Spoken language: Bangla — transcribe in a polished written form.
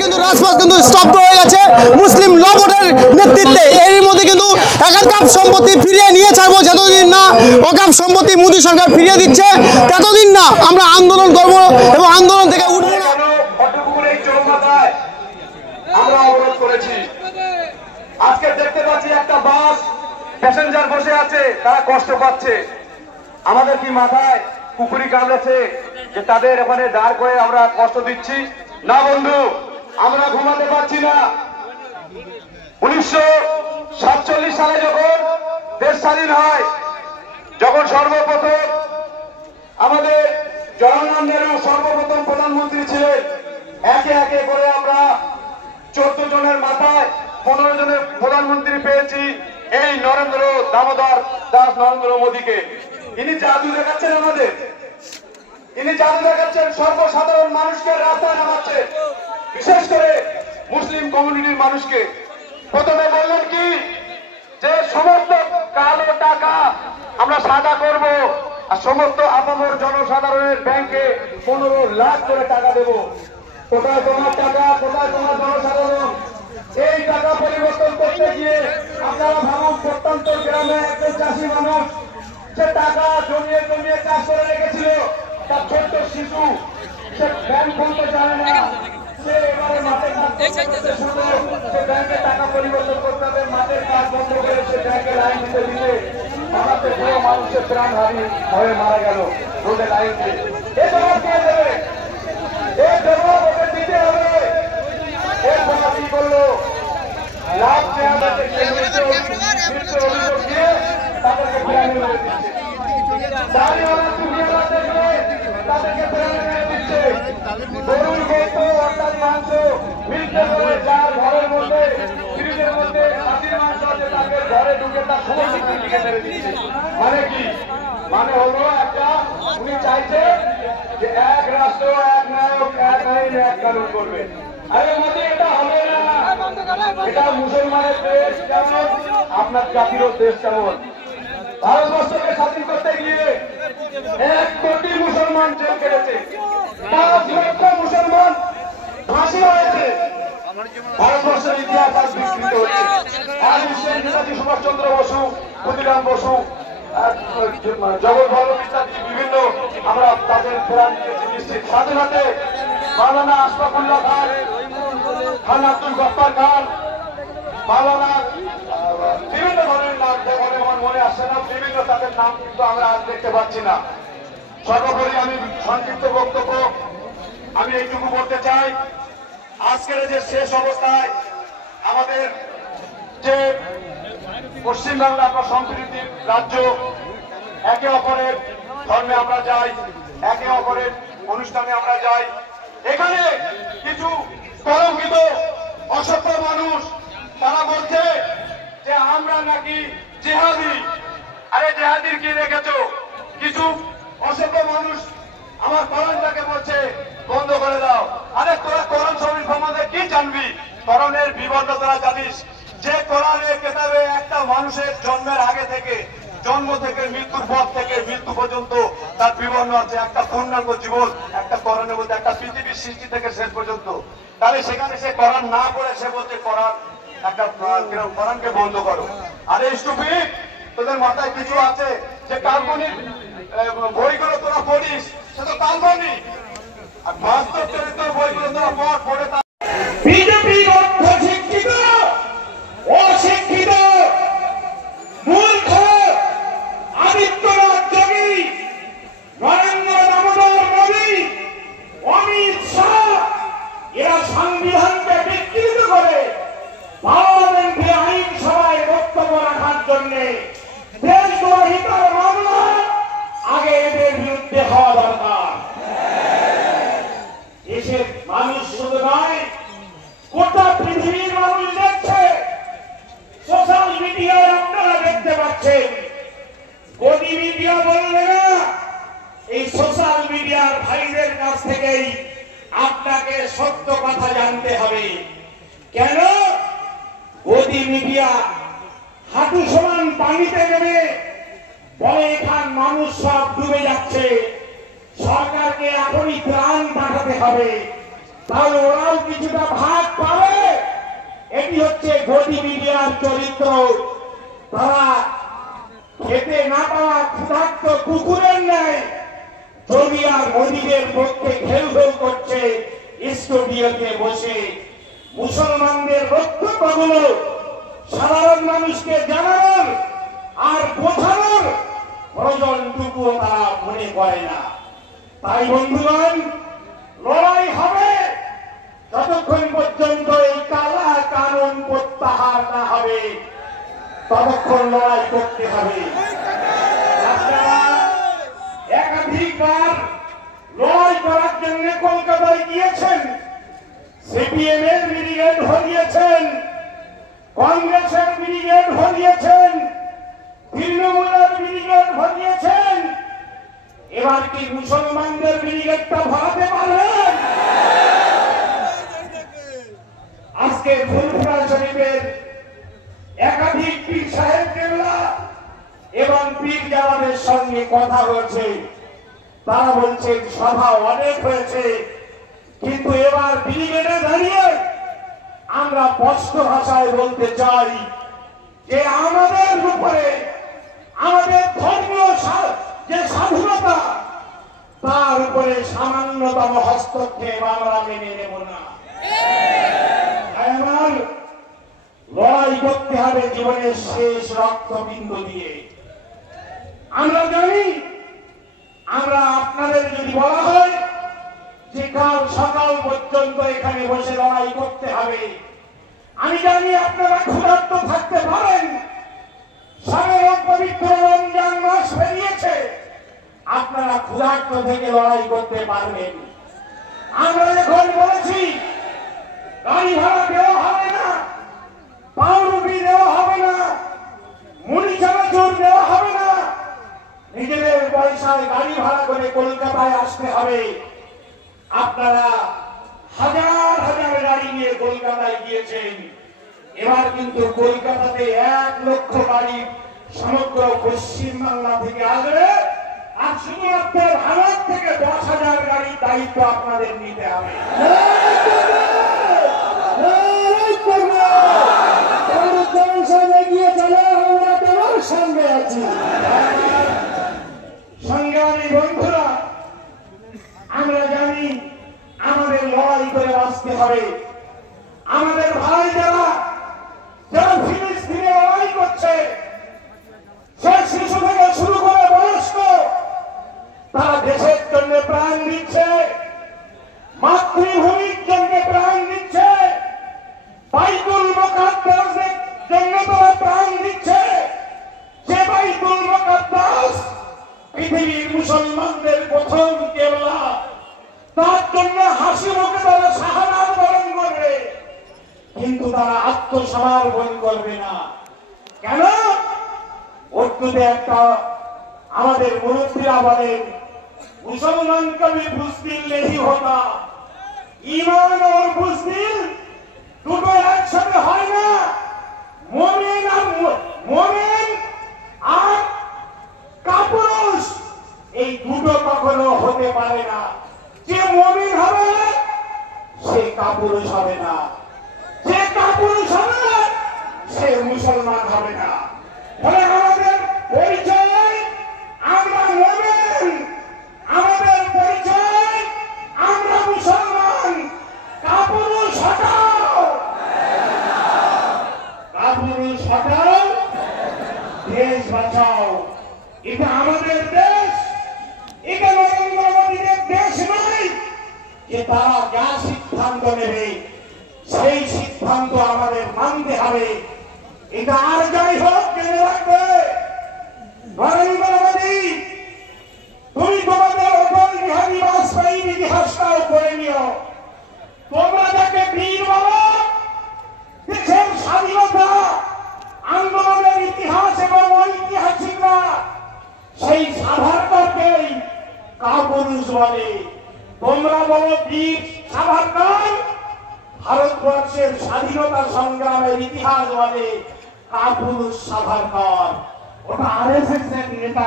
কিন্তু রাজপথ কিন্তু স্তব্ধ হয়ে গেছে মুসলিম ল বোর্ডের নেতৃত্বে। এর মধ্যে কিন্তু একাধিক সম্পত্তি ফিরিয়ে নিয়ে ছাড়বো, যতদিন না অকাপ সম্পত্তি মোদী সরকার ফিরিয়ে দিচ্ছে ততদিন না আমরা আন্দোলন করব এবং আন্দোলন থেকে উঠবো না। আমরা অবরোধ করেছি। আজকে দেখতে পাচ্ছি একটা বাস প্যাসেঞ্জার বসে আছে, তারা কষ্ট পাচ্ছে। আমাদের কি মাথায় কুকুরি কামড়েছে যে তাদের ওখানে দাঁড় করে আমরা কষ্ট দিচ্ছি? না বন্ধু, আমরা ঘুমাতে পারছি না। 1947 সালে যখন দেশ স্বাধীন হয়, যখন সর্বপ্রথম আমাদের জওহরলাল নেহরু সর্বপ্রথম প্রধানমন্ত্রী ছিলেন, একে একে করে আমরা 14 জনের মাথায় 15 জনের প্রধানমন্ত্রী পেয়েছি এই নরেন্দ্র দামোদর দাস নরেন্দ্র মোদীকে। ইনি জাদু দেখাচ্ছেন আমাদের, ইনি জাদু দেখাচ্ছেন, সর্বসাধারণ মানুষকে রাস্তায় নামাচ্ছেন, বিশেষ করে মুসলিম কমিউনিটির মানুষকে। প্রথমে বললেন কি যে সমস্ত কালো টাকা আমরা সাদা করব আর সমস্ত আপামর জনসাধারণের ব্যাংকে 15 লাখ করে টাকা দেব। কোথায় তোমার টাকা, কোথায় তোমার জনসাধারণ? এই টাকা পরিবর্তন করতে গিয়ে আপনারা ভাবুন, প্রত্যন্ত গ্রামে একজন চাষি মানুষ সে টাকা জমিয়ে জমিয়ে চাষ করে রেখেছিল, তার ছোট্ট শিশু সে ব্যাংক খুলতে জানে না, সে এবারে মাঠে সে ব্যাংকে টাকা পরিবর্তন করতে হবে, মাঠের কাজ বন্ধ করে সে ব্যাংকে লাইন দিতে দিতে আমাদের বড় মানুষের প্রাণহানি হয়ে মারা গেল রোডে লাইন দিয়ে। এই জবাব কে দেবে? এই জবাব ওকে দিতে হবে। এরপর কি করলো? লাভ তাদেরকে গরুর গোস্ত অর্থাৎ মাংস মিলতে করে যার ঘরের মধ্যে ফ্রিজের মধ্যে খাসির মাংস আছে তাকে ঘরে ঢুকে তার সমস্ত দিকে মেরে দিচ্ছে। মানে কি? মানে হলো একটা, উনি চাইছে যে এক রাষ্ট্র, এক নায়ক, এক আইন, এক কানুন করবে। আরে মোদী, এটা হবে না। এটা মুসলমানের দেশ কেমন, আপনার জাতিরও দেশ কেমন। ভারতবর্ষকে স্বাধীন করতে গিয়ে 1 কোটি মুসলমান জেল কেটেছে, 5 লক্ষ মুসলমান ফাঁসি হয়েছে। ভারতবর্ষের ইতিহাস আজ বিকৃত হচ্ছে। আজ নেতাজি সুভাষচন্দ্র বসু, ক্ষুদিরাম বসু, জগৎবল্লভ ইত্যাদি বিভিন্ন আমরা তাদের প্রাণ দিয়েছি নিশ্চিত। সাথে সাথে মাওলানা আশফাকুল্লাহ খান, খান আব্দুল গফফার খান, মাওলানা বিভিন্ন ধরনের নাম বলে আমার মনে আসছে না, বিভিন্ন তাদের নাম কিন্তু আমরা আজ দেখতে পাচ্ছি না। সর্বোপরি আমি সংক্ষিপ্ত বক্তব্য আমি এইটুকু বলতে চাই, আজকের যে শেষ অবস্থায় আমাদের যে পশ্চিমবাংলা একটা সম্প্রীতির রাজ্য, একে অপরের ধর্মে আমরা যাই, একে অপরের অনুষ্ঠানে আমরা যাই, এখানে কিছু কলঙ্কিত অসভ্য মানুষ তারা বলছে যে আমরা নাকি জেহাদি। আরে জেহাদির কি রেখেছো? কিছু অসভ্য মানুষ আমার কোরআনটাকে বলছে বন্ধ করে দাও। আরে তোরা কোরআন শরীফ সম্বন্ধে কি জানবি? কোরআনের বিবরণ তোরা জানিস যে কোরআনের কেতাবে একটা মানুষের জন্মের আগে থেকে, জন্ম থেকে মৃত্যুর পর থেকে মৃত্যু পর্যন্ত তার বিবরণ আছে, একটা পূর্ণাঙ্গ জীবন একটা কোরআনের মধ্যে, একটা পৃথিবীর সৃষ্টি থেকে শেষ পর্যন্ত। তাহলে সেখানে সে কোরআন না পড়ে সে বলছে কোরআন একটা কোরআনকে বন্ধ করো। আরে স্টুপিড, তোদের মাথায় কিছু আছে যে কাল্পনিক বইগুলো তোরা পড়িস, সে তো কাল্পনিক। আর বাস্তব চরিত্র বইগুলো তোরা পড়ে বিজেপি অর্ধশিক্ষিত, অশিক্ষিত, মূর্খ আদিত্যনাথ যোগী, নরেন্দ্র দামোদর মোদী, অমিত শাহ, এরা সংবিধানকে বিকৃত করে পার্লামেন্টে আইনসভায় বক্তব্য রাখার জন্য দেশদ্রোহিতার মামলা আগে এদের বিরুদ্ধে হওয়া দরকার। দেশের মানুষ শুধু নয়, গোটা পৃথিবীর মানুষ দেখছে, সোশ্যাল মিডিয়ায় আপনারা দেখতে পাচ্ছেন। গদি মিডিয়া বলবে না, এই সোশ্যাল মিডিয়ার ভাইদের কাছ থেকেই আপনাকে সত্য কথা জানতে হবে। কেন? গদি মিডিয়া হাঁটু সমান পানিতে নেমে বলে এখান মানুষ সব ডুবে যাচ্ছে, সরকারকে এখনই ত্রাণ পাঠাতে হবে, তাহলে ওরাও কিছুটা ভাগ পাবে। এটি হচ্ছে গদি মিডিয়ার চরিত্র। তারা খেতে না পাওয়া ক্ষুধার্ত কুকুরের ন্যায় যোগী আর মোদীদের পক্ষে ঘেউ ঘেউ করছে স্টুডিওতে বসে। মুসলমানদের বক্তব্যগুলো সাধারণ মানুষকে জানানোর আর বোঝানোর প্রয়োজনটুকুও তারা মনে করে না। তাই বন্ধুগণ, লড়াই হবে যতক্ষণ পর্যন্ত এই কালা কানুন প্রত্যাহার না হবে, ততক্ষণ লড়াই করতে হবে। আপনারা একাধিকবার লড়াই করার জন্য কলকাতায় গিয়েছেন, সিপিএম এর ব্রিগেড হরিয়েছেন, কংগ্রেসের ব্রিগেড হরিয়েছেন, তৃণমূলের ব্রিগেড হরিয়েছেন। এবার কি মুসলমানদের ব্রিগেডটা ভরাতে পারবেন? আজকে ফুলপুরা শরীফের একাধিক পীর সাহেব কেবলা এবং পীর জামানের সঙ্গে কথা হয়েছে। তারা বলছেন সভা অনেক হয়েছে, কিন্তু এবার ব্রিগেডে দাঁড়িয়ে আমরা স্পষ্ট ভাষায় বলতে চাই যে আমাদের উপরে আমাদের ধর্মীয় যে স্বাধীনতা, তার উপরে সামান্যতম হস্তক্ষেপ আমরা মেনে নেব না। আমার লড়াই করতে হবে জীবনের শেষ রক্তবিন্দু দিয়ে। আমরা জানি, আমরা আপনাদের যদি বলা হয় যে কাল সকাল পর্যন্ত এখানে বসে লড়াই করতে হবে, আমি জানি আপনারা ক্ষুধার্ত থাকতে পারেন। সামনে পবিত্র রমজান মাস বেরিয়েছে, আপনারা ক্ষুধার্ত থেকে লড়াই করতে পারবেন। আমরা এখন বলেছি গাড়ি ভাড়া দেওয়া হবে না, পাউরুটি দেওয়া হবে না, মুড়ি চানাচুর দেওয়া হবে না, নিজেদের পয়সায় গাড়ি ভাড়া করে কলকাতায় আসতে হবে। আপনারা হাজার হাজার গাড়ি নিয়ে কলকাতায় গিয়েছেন, এবার কিন্তু কলকাতাতে 1 লক্ষ গাড়ি সমগ্র পশ্চিম বাংলা থেকে আসবে, আর শুধুমাত্র ভারত থেকে 10,000 গাড়ির দায়িত্ব আপনাদের নিতে হবে। সঙ্গে আছি সংগ্রামী বন্ধুরা, আমরা জানি আমাদের লড়াই করে বাঁচতে হবে। আমাদের ভাই যারা ফিলিস্তিনে লড়াই করছে, সে শিশু থেকে শুরু করে বয়স্ক, তারা দেশের জন্য প্রাণ দিচ্ছে, মাতৃভূমির জন্য প্রাণ দিচ্ছে, বাইতুল মুকাদ্দাসের জন্য তারা প্রাণ দিচ্ছে। যে বাইতুল মুকাদ্দাস পৃথিবীর মুসলমানদের প্রথম কেবলা, তার জন্য হাসি মুখে তারা শাহাদাত বরণ করবে, কিন্তু তারা আত্মসমর্পণ করবে না। কেন? উর্দুতে একটা আমাদের মুরব্বীরা বলেন, মুসলমান কবি বুজদিল নেই হতা, ঈমান আর বুজদিল দুটো একসাথে হয় না। মুমিন আর কাপুরুষ এই দুটো কখনো হতে পারে না। যে মুমিন হবে সে কাপুরুষ হবে না, যে কাপুরুষ হবে সে মুসলমান হবে না। ফলে আমাদের পরিচয় আমরা মুমিন, আমাদের পরিচয় আমরা মুসলমান। কাপুরুষ হটাও, কাপুরুষ হটাও, দেশ বাঁচাও। এটা আমাদের দেশ, এটা নরেন্দ্র মোদীর দেশ নয় যে তারা যা সিদ্ধান্ত নেবে সেই সিদ্ধান্ত আমাদের মানতে হবে। এটা আর যাই হোক, জেনে রাখবে নরেন্দ্র মোদী, তুমি তোমাদের অটল বিহারী বাজপেয়ীর ইতিহাসটাও করে নিও। তোমরা যাকে বীর বলো, দেশের স্বাধীনতা আন্দোলনের ইতিহাস এবং ঐতিহাসিকরা সেই সাভারকরকেই কাপুরুষ বলে। তোমরা বলো বীর সাভারকর, ভারতবর্ষের স্বাধীনতা সংগ্রামের ইতিহাস বলে কাপুরুষ সাভারকর। ওটা আরএসএস এর নেতা।